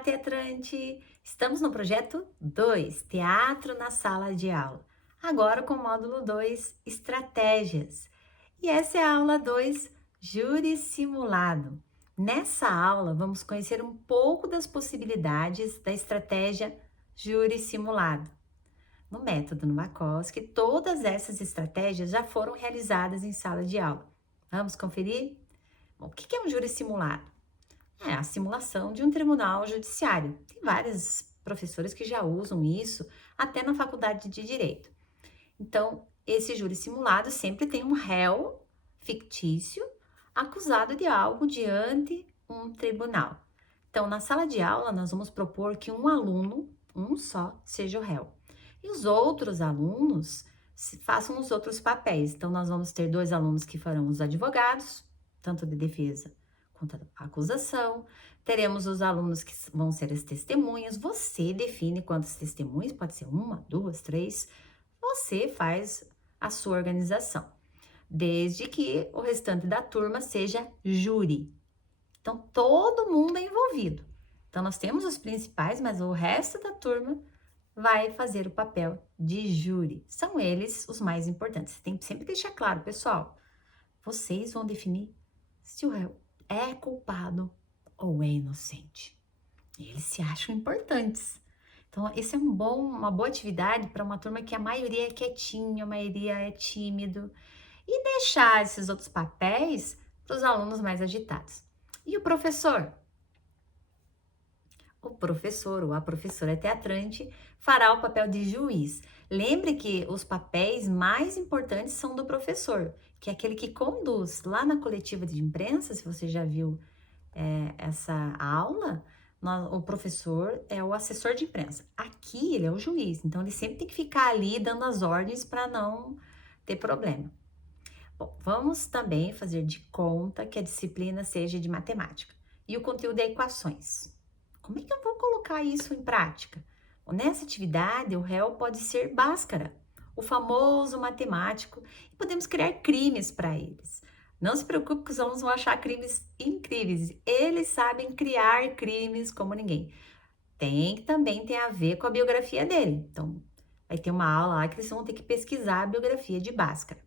teatrante! Estamos no projeto 2, Teatro na Sala de Aula. Agora com o módulo 2, Estratégias. E essa é a aula 2, Júri Simulado. Nessa aula, vamos conhecer um pouco das possibilidades da estratégia Júri Simulado. No método Novakoski, todas essas estratégias já foram realizadas em sala de aula. Vamos conferir? Bom, o que é um júri simulado? É a simulação de um tribunal judiciário. Tem vários professores que já usam isso, até na faculdade de Direito. Então, esse júri simulado sempre tem um réu fictício acusado de algo diante um tribunal. Então, na sala de aula, nós vamos propor que um aluno, um só, seja o réu. E os outros alunos façam os outros papéis. Então, nós vamos ter 2 alunos que farão os advogados, tanto de defesa quanto a acusação. Teremos os alunos que vão ser as testemunhas. Você define quantas testemunhas, pode ser 1, 2, 3. Você faz a sua organização, desde que o restante da turma seja júri. Então, todo mundo é envolvido. Então, nós temos os principais, mas o resto da turma vai fazer o papel de júri. São eles os mais importantes. Você tem que sempre deixar claro, pessoal, vocês vão definir se o réu é culpado ou é inocente. Eles se acham importantes. Então, esse é uma boa atividade para uma turma que a maioria é quietinha, a maioria é tímido. E deixar esses outros papéis para os alunos mais agitados. E o professor? O professor ou a professora teatrante fará o papel de juiz. Lembre que os papéis mais importantes são do professor, que é aquele que conduz. Lá na coletiva de imprensa, se você já viu essa aula, o professor é o assessor de imprensa. Aqui ele é o juiz, então ele sempre tem que ficar ali dando as ordens para não ter problema. Bom, vamos também fazer de conta que a disciplina seja de matemática e o conteúdo é equações. Como é que eu vou colocar isso em prática? Bom, nessa atividade, o réu pode ser Bhaskara, o famoso matemático, e podemos criar crimes para eles. Não se preocupe que os alunos vão achar crimes incríveis. Eles sabem criar crimes como ninguém. Também tem a ver com a biografia dele. Então, vai ter uma aula lá que eles vão ter que pesquisar a biografia de Bhaskara.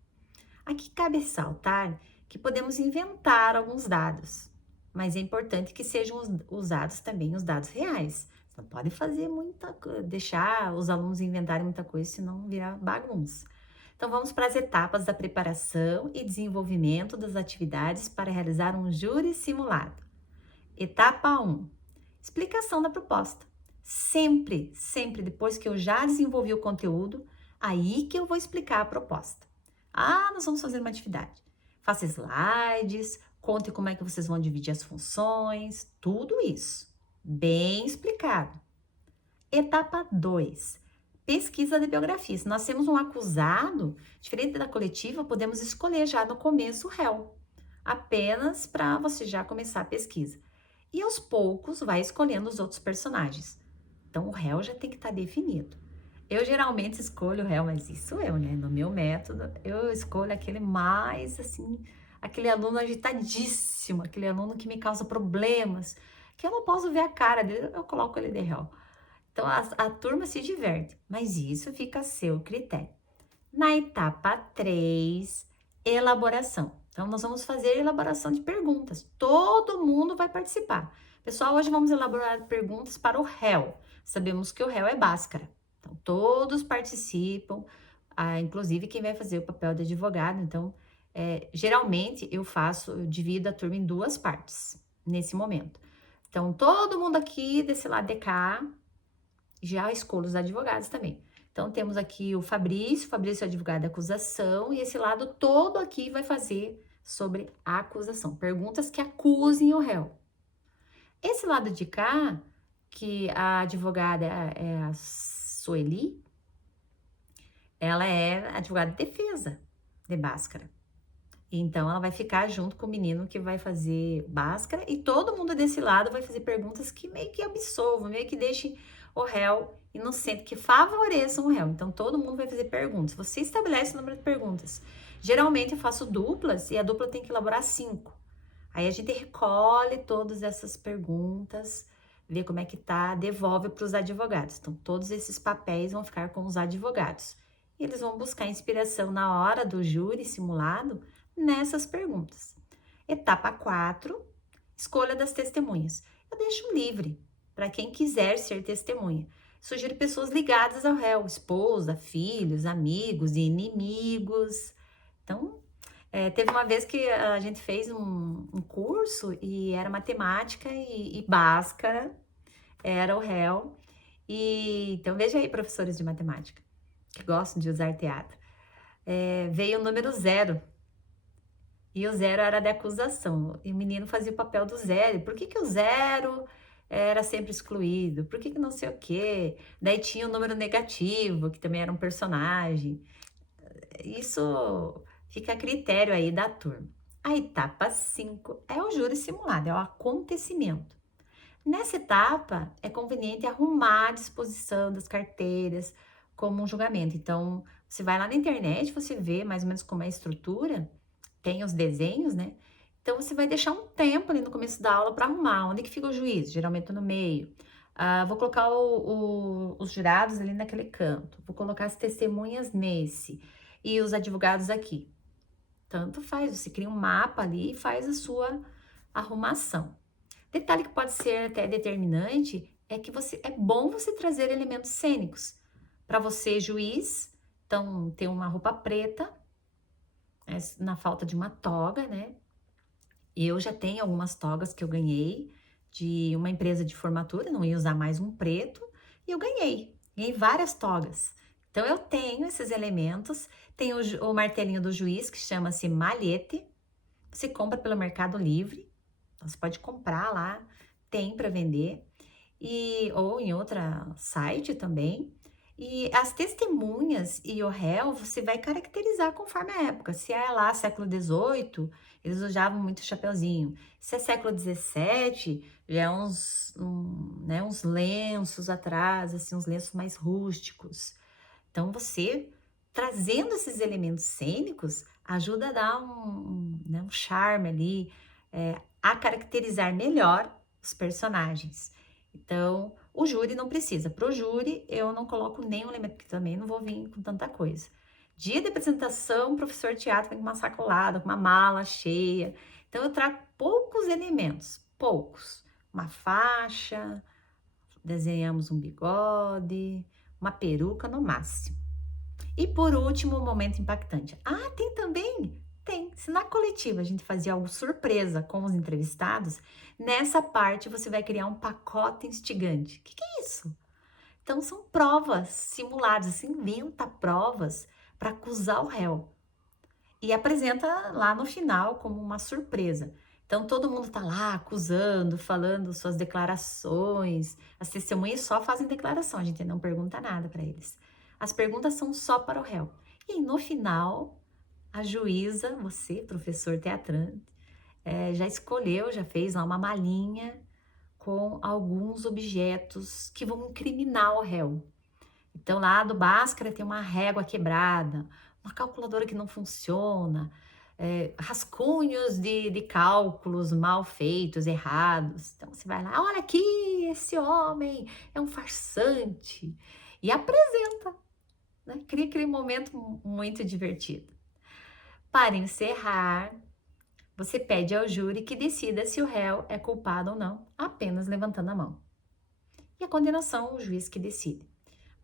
Aqui cabe ressaltar que podemos inventar alguns dados, mas é importante que sejam usados também os dados reais. Você não pode fazer deixar os alunos inventarem muita coisa, senão virar bagunça. Então, vamos para as etapas da preparação e desenvolvimento das atividades para realizar um júri simulado. Etapa 1. Explicação da proposta. Sempre depois que eu já desenvolvi o conteúdo, aí que eu vou explicar a proposta. Nós vamos fazer uma atividade. Faça slides, conte como é que vocês vão dividir as funções, tudo isso. Bem explicado. Etapa 2. Pesquisa de biografia. Se nós temos um acusado, diferente da coletiva, podemos escolher já no começo o réu, apenas para você já começar a pesquisa. E aos poucos vai escolhendo os outros personagens. Então, o réu já tem que estar definido. Eu geralmente escolho o réu, mas isso né? No meu método, eu escolho aquele mais, assim, aquele aluno agitadíssimo, aquele aluno que me causa problemas, que eu não posso ver a cara dele, eu coloco ele de réu. Então, a turma se diverte, mas isso fica a seu critério. Na etapa 3, elaboração. Então, nós vamos fazer elaboração de perguntas. Todo mundo vai participar. Pessoal, hoje vamos elaborar perguntas para o réu. Sabemos que o réu é Bhaskara. Então, todos participam, inclusive quem vai fazer o papel de advogado. Então, geralmente eu divido a turma em 2 partes nesse momento. Então, todo mundo aqui desse lado de cá, já escolho os advogados também. Então, temos aqui o Fabrício é advogado da acusação, e esse lado todo aqui vai fazer sobre a acusação, perguntas que acusem o réu. Esse lado de cá, que a advogada é a Sueli, ela é advogada de defesa de Bhaskara. Então, ela vai ficar junto com o menino que vai fazer Bhaskara, e todo mundo desse lado vai fazer perguntas que meio que absolvam, meio que deixem o réu inocente, que favoreçam o réu. Então, todo mundo vai fazer perguntas. Você estabelece o número de perguntas. Geralmente, eu faço duplas e a dupla tem que elaborar 5. Aí, a gente recolhe todas essas perguntas, vê como é que tá, devolve para os advogados. Então, todos esses papéis vão ficar com os advogados. E eles vão buscar inspiração na hora do júri simulado nessas perguntas. Etapa 4, escolha das testemunhas. Eu deixo livre para quem quiser ser testemunha. Sugiro pessoas ligadas ao réu, esposa, filhos, amigos e inimigos. Então, teve uma vez que a gente fez um curso e era matemática e Bhaskara era o réu. Então, veja aí, professores de matemática, que gostam de usar teatro. Veio o número 0. E o 0 era de acusação. E o menino fazia o papel do 0. Por que o 0 era sempre excluído? Por que não sei o quê? Daí tinha o número negativo, que também era um personagem. Isso fica a critério aí da turma. A etapa 5 é o júri simulado, é o acontecimento. Nessa etapa, é conveniente arrumar a disposição das carteiras como um julgamento. Então, você vai lá na internet, você vê mais ou menos como é a estrutura, tem os desenhos, né? Então, você vai deixar um tempo ali no começo da aula para arrumar. Onde que fica o juiz? Geralmente no meio. Vou colocar os jurados ali naquele canto. Vou colocar as testemunhas nesse. E os advogados aqui. Tanto faz, você cria um mapa ali e faz a sua arrumação. Detalhe que pode ser até determinante é que é bom você trazer elementos cênicos. Para você, juiz, então ter uma roupa preta, na falta de uma toga, né? Eu já tenho algumas togas que eu ganhei de uma empresa de formatura, não ia usar mais um preto, e eu ganhei várias togas. Então, eu tenho esses elementos, tem o martelinho do juiz, que chama-se malhete, você compra pelo Mercado Livre, então você pode comprar lá, tem para vender, ou em outro site também. E as testemunhas e o réu, você vai caracterizar conforme a época. Se é lá século XVIII, eles usavam muito chapeuzinho. Se é século XVII, já é uns lenços atrás, assim, uns lenços mais rústicos. Então, você trazendo esses elementos cênicos ajuda a dar um charme ali, a caracterizar melhor os personagens. Então, o júri não precisa. Para o júri, eu não coloco nenhum elemento, porque também não vou vir com tanta coisa. Dia de apresentação, o professor de teatro vem com uma sacolada, com uma mala cheia. Então, eu trago poucos elementos, poucos. Uma faixa, desenhamos um bigode, uma peruca no máximo. E por último, um momento impactante. Tem também? Tem. Se na coletiva a gente fazia algo surpresa com os entrevistados, nessa parte você vai criar um pacote instigante. O que é isso? Então, são provas simuladas. Você inventa provas para acusar o réu. E apresenta lá no final como uma surpresa. Então, todo mundo está lá acusando, falando suas declarações. As testemunhas só fazem declaração, a gente não pergunta nada para eles. As perguntas são só para o réu. E no final, a juíza, você, professor teatrante, já escolheu, já fez lá uma malinha com alguns objetos que vão incriminar o réu. Então, lá do Bhaskara tem uma régua quebrada, uma calculadora que não funciona, rascunhos de cálculos mal feitos, errados. Então, você vai lá, olha aqui, esse homem é um farsante. E apresenta, né? Cria aquele momento muito divertido. Para encerrar, você pede ao júri que decida se o réu é culpado ou não, apenas levantando a mão. E a condenação, o juiz que decide.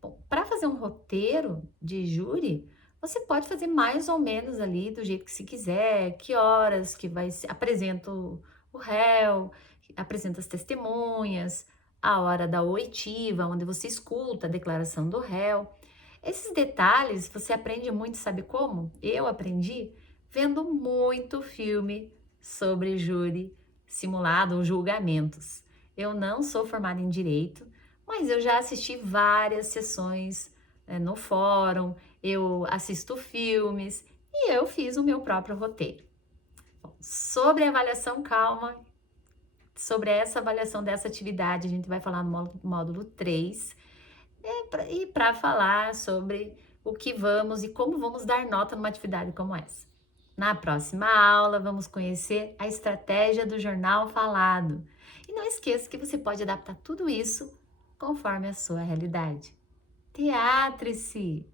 Bom, para fazer um roteiro de júri, você pode fazer mais ou menos ali do jeito que se quiser, que horas que apresenta o réu, apresenta as testemunhas, a hora da oitiva, onde você escuta a declaração do réu. Esses detalhes você aprende muito, sabe como? Eu aprendi vendo muito filme sobre júri simulado ou julgamentos. Eu não sou formada em direito, mas eu já assisti várias sessões no fórum, eu assisto filmes e eu fiz o meu próprio roteiro. Bom, sobre a avaliação, calma, sobre essa avaliação dessa atividade, a gente vai falar no módulo 3, e para falar sobre o que vamos e como vamos dar nota numa atividade como essa. Na próxima aula, vamos conhecer a estratégia do jornal falado. E não esqueça que você pode adaptar tudo isso conforme a sua realidade. Teatre-se!